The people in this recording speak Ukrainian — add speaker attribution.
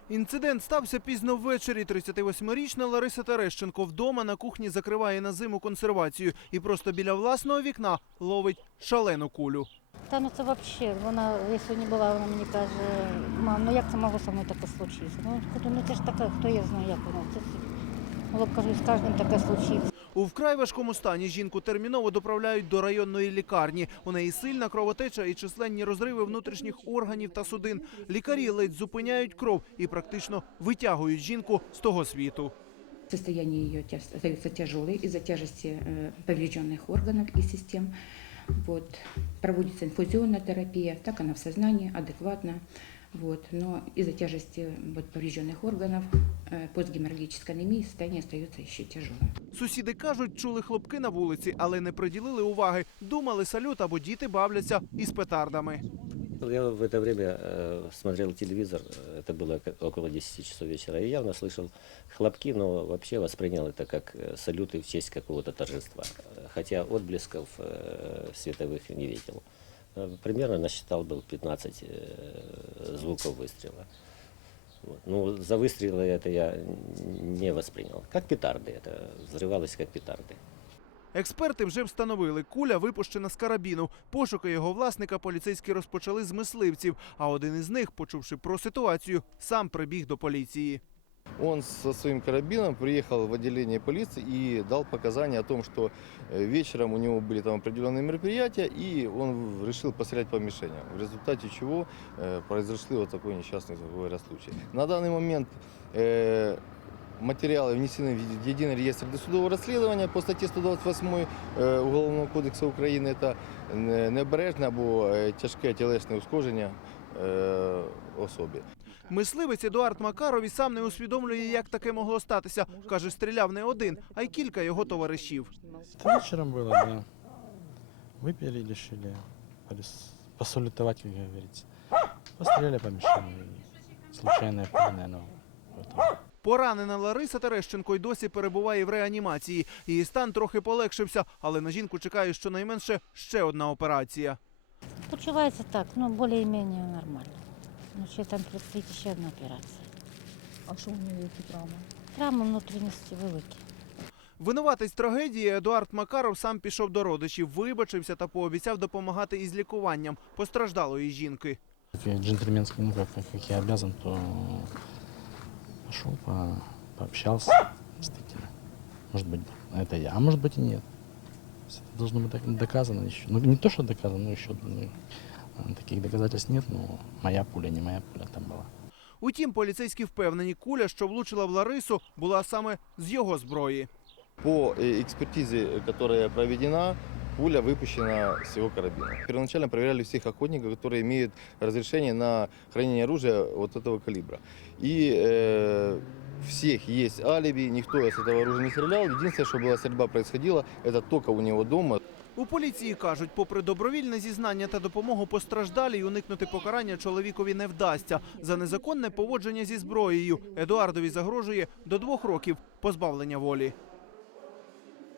Speaker 1: Інцидент стався пізно ввечері. 38-річна Лариса Терещенко вдома на кухні закриває на зиму консервацію і просто біля власного вікна ловить шалену кулю.
Speaker 2: Та ну це взагалі, вона, якщо не була, вона мені каже, мам, ну як це могло со мною таке случитися? Ну це ж таке, хто я знаю, як воно. Це було б, кажу, з кожним таке случиться.
Speaker 1: У вкрай важкому стані жінку терміново доправляють до районної лікарні. У неї сильна кровотеча і численні розриви внутрішніх органів та судин. Лікарі ледь зупиняють кров і практично витягують жінку з того світу.
Speaker 3: Состояние ее остается тяжелое из-за тяжести поврежденных органов и систем. Проводится инфузионная терапия, так она в сознании, адекватно. Но из-за тяжести поврежденных органов, постгеморрагической анемии состояние остается еще тяжелым.
Speaker 1: Сусіди кажуть, чули хлопки на вулиці, але не приділили уваги. Думали, салют або діти бавляться із петардами.
Speaker 4: Я в это время смотрел телевизор, это было около 10 часов вечера, и явно слышал хлопки, но вообще воспринял это как салюты в честь какого-то торжества, хотя отблесков световых не видел. Примерно насчитал был 15 звуков выстрела. Ну, за выстрелы это я не воспринял. Как петарды, это взрывалось как петарды.
Speaker 1: Експерти вже встановили, куля випущена з карабіну. Пошуки його власника поліцейські розпочали з мисливців, а один із них, почувши про ситуацію, сам прибіг до поліції.
Speaker 5: Он со своим карабином приехал в отделение полиции и дал показания о том, что вечером у него были там определенные мероприятия, и он решил пострелять по мишеням, в результате чего произошли вот такой несчастный, говоря, случай. На данный момент материалы внесены в единый реестр досудового расследования по статье 128 Уголовного кодексу України. Это необережне або тяжке тілесне ушкодження особі.
Speaker 1: Мисливець Едуард Макаров і сам не усвідомлює, як таке могло статися. Каже, стріляв не один, а й кілька його товаришів.
Speaker 6: Это вечером было, да. Выпили, решили посалютовать, как говорится. Постреляли по мишени. Случайная пуля, наверное, вот.
Speaker 1: Поранена Лариса Терещенко й досі перебуває в реанімації. Її стан трохи полегшився, але на жінку чекає щонайменше ще одна операція.
Speaker 2: Почувається так, ну більш-менш нормально. Ну ще там предстоїть ще одна операція.
Speaker 7: А що у неї, які травми?
Speaker 2: Травми внутрішності великі.
Speaker 1: Винуватець трагедії Едуард Макаров сам пішов до родичів, вибачився та пообіцяв допомагати із лікуванням постраждалої жінки.
Speaker 6: Джентльменский, ну как я обязан, то пошел, пообщался, действительно. Может быть, это я, а может быть и нет. Это должно быть доказано еще. Ну не то, что доказано, но еще таких доказательств нет, но моя пуля, не моя пуля там была.
Speaker 1: Утім, поліцейські впевнені, куля, що влучила в Ларису, була саме з його зброї.
Speaker 5: По экспертизе, которая проведена, пуля выпущена с его карабина. Первоначально проверяли всех охотников, которые имеют разрешение на хранение оружия вот этого калибра. И всех есть алиби, никто с этого оружия не стрелял. Единственное, что была стрельба происходила, это только у него дома.
Speaker 1: У поліції кажуть, попри добровільне зізнання та допомогу постраждалій, уникнути покарання чоловікові не вдасться. За незаконне поводження зі зброєю Едуардові загрожує до 2 років позбавлення волі.